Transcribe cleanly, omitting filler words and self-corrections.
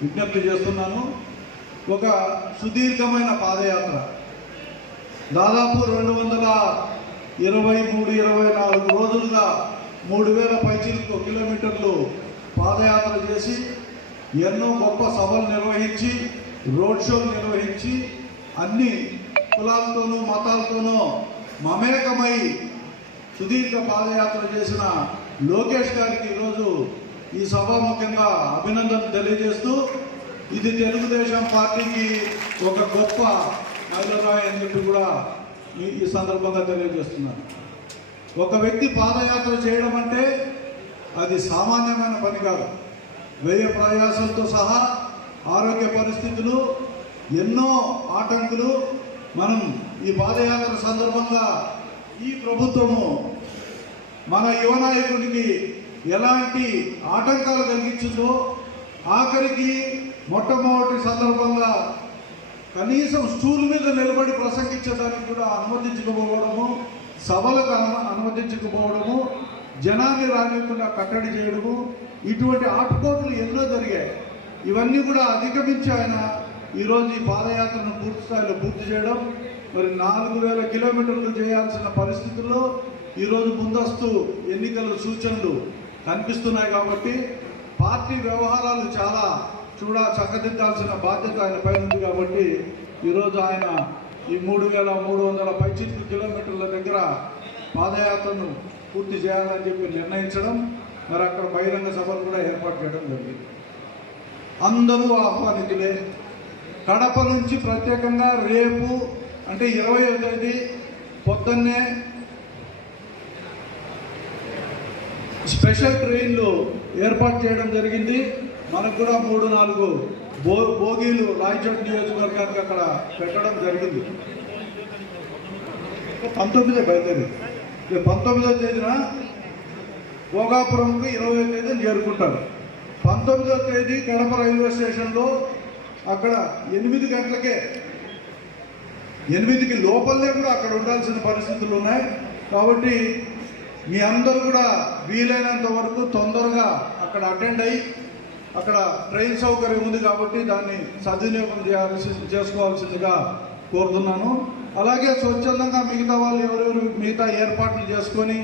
విజ్ఞప్తి చేస్తున్నాను. ఒక సుదీర్ఘమైన పాదయాత్ర దాదాపు 223-24 రోజులుగా 3000 పైచిలకు కిలోమీటర్లు పాదయాత్ర చేసి ఎన్నో గొప్ప సభలు నిర్వహించి రోడ్ షోలు నిర్వహించి అన్ని కులాలతోనూ మతాలతోనూ మమేకమై సుదీర్ఘ పాదయాత్ర చేసిన లోకేష్ గారికి ఈరోజు ఈ సభాముఖంగా అభినందనలు తెలియజేస్తూ ఇది తెలుగుదేశం పార్టీకి ఒక గొప్ప మైలురాయి అని చెప్పి కూడా ఈ సందర్భంగా తెలియజేస్తున్నాను. ఒక వ్యక్తి పాదయాత్ర చేయడం అంటే అది సామాన్యమైన పని కాదు. వ్యయ ప్రయాసంతో సహా ఆరోగ్య పరిస్థితులు ఎన్నో ఆటంకులు మనం ఈ పాదయాత్ర సందర్భంగా ఈ ప్రభుత్వము మన యువ నాయకుడికి ఎలాంటి ఆటంకాలు కలిగించిందో ఆఖరికి మొట్టమొదటి సందర్భంగా కనీసం స్టూల్ మీద నిలబడి ప్రసంగించడానికి కూడా అనుమతించకపోవడము, సభలకు అనుమతించకపోవడము, జనాన్ని రానివ్వకుండా కట్టడి చేయడము, ఇటువంటి ఆటుపోట్లు ఎన్నో జరిగాయి. ఇవన్నీ కూడా అధిగమించి ఆయన ఈరోజు ఈ పాదయాత్రను పూర్తి స్థాయిలో పూర్తి చేయడం, మరి 4000 కిలోమీటర్లు చేయాల్సిన పరిస్థితుల్లో ఈరోజు ముందస్తు ఎన్నికల సూచనలు కనిపిస్తున్నాయి. కాబట్టి పార్టీ వ్యవహారాలు చాలా చక్కదిద్దాల్సిన బాధ్యత ఆయన పైన ఉంది. కాబట్టి ఈరోజు ఆయన ఈ 3300 పైచిలకు కిలోమీటర్ల దగ్గర పాదయాత్రను పూర్తి చేయాలని చెప్పి నిర్ణయించడం, మరి అక్కడ బహిరంగ సభలు కూడా ఏర్పాటు చేయడం జరిగింది. అందరూ ఆహ్వానితులే. కడప నుంచి ప్రత్యేకంగా రేపు అంటే 20వ తేదీ పొద్దున్నే స్పెషల్ ట్రైన్లు ఏర్పాటు చేయడం జరిగింది. మనకు కూడా 3-4 బోగీలు రాయచోటి నియోజకవర్గానికి అక్కడ పెట్టడం జరిగింది. 19 బయలుదేరి 19వ తేదీన భోగాపురంకి 20వ తేదీ చేరుకుంటారు. 19వ తేదీ కడప రైల్వే స్టేషన్లో అక్కడ 8 గంటలకే 8కి లోపలనే కూడా అక్కడ ఉండాల్సిన పరిస్థితులు ఉన్నాయి. కాబట్టి మీ అందరూ కూడా వీలైనంత వరకు తొందరగా అక్కడ అటెండ్ అయ్యి, అక్కడ ట్రైన్ సౌకర్యం ఉంది కాబట్టి దాన్ని సద్వినియోగం చేసుకోవాల్సిందిగా కోరుతున్నాను. అలాగే స్వచ్ఛందంగా మిగతా వాళ్ళు ఎవరెవరు మిగతా ఏర్పాట్లు చేసుకొని